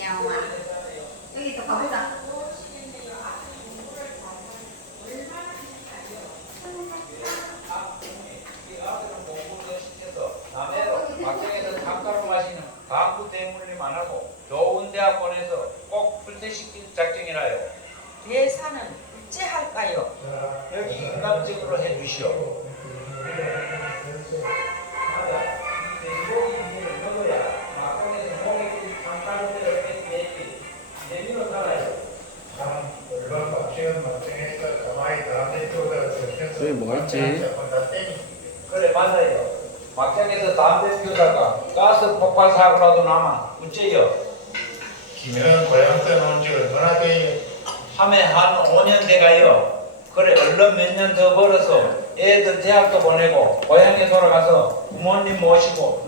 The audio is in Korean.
야옹아. 여기 또 가보자. 남해로 막장에서 단가로 마시는 방구 대물림 안 하고 좋은 대학원에서 꼭 풀대시킬 작정이라요. 예산은 어찌할까요? 여기 인감적으로 해주시오. 여기 뭐가 있지? 그래 맞아요. 막장에서 담배 피우다가 가스 폭발 사고라도 나면 어째요? 김현 고향 떠놓은 지 얼마나 돼요? 함에 한 5년 돼가요. 그래 얼른 몇 년 더 벌어서 애들 대학도 보내고 고향에 돌아가서 부모님 모시고